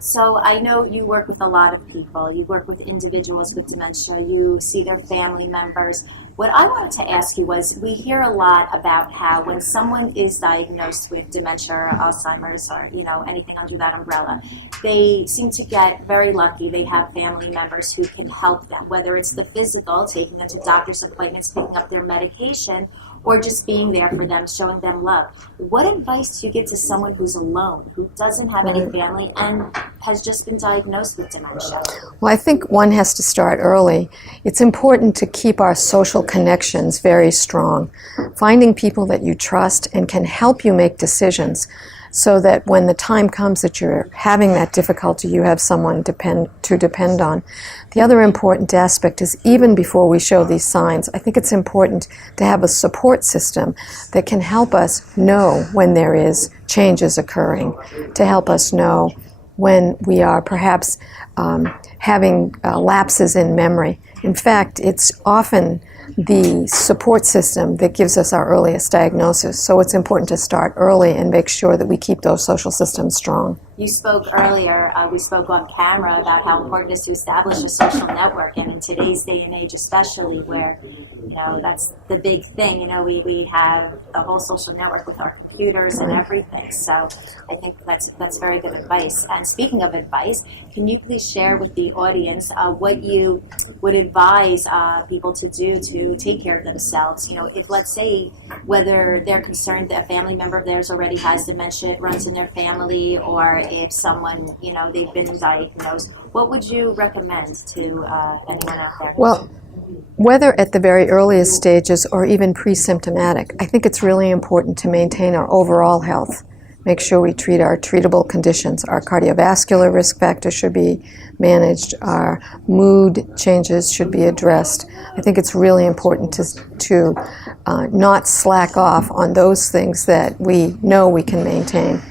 So I know you work with a lot of people. You work with individuals with dementia. You see their family members. What I wanted to ask you was, we hear a lot about how when someone is diagnosed with dementia or Alzheimer's or anything under that umbrella, they seem to get very lucky. They have family members who can help them, whether it's the physical, taking them to doctor's appointments, picking up their medication, or just being there for them, showing them love. What advice do you give to someone who's alone, who doesn't have any family, and has just been diagnosed with dementia? Well, I think one has to start early. It's important to keep our social connections very strong. Finding people that you trust and can help you make decisions, so that when the time comes that you're having that difficulty, you have someone to depend on. The other important aspect is, even before we show these signs, I think it's important to have a support system that can help us know when there is changes occurring, to help us know when we are perhaps having lapses in memory. In fact, it's often the support system that gives us our earliest diagnosis. So it's important to start early and make sure that we keep those social systems strong. You spoke earlier, we spoke on camera about how important it is to establish a social network. I mean, today's day and age especially, where, that's the big thing. We have the whole social network with our computers and everything. So I think that's very good advice. And speaking of advice, can you please share with the audience what you would advise people to do to take care of themselves? If, let's say, whether they're concerned that a family member of theirs already has dementia, it runs in their family, or if someone, they've been diagnosed, what would you recommend to anyone out there? Well, whether at the very earliest stages or even pre-symptomatic, I think it's really important to maintain our overall health. Make sure we treat our treatable conditions. Our cardiovascular risk factors should be managed. Our mood changes should be addressed. I think it's really important to not slack off on those things that we know we can maintain.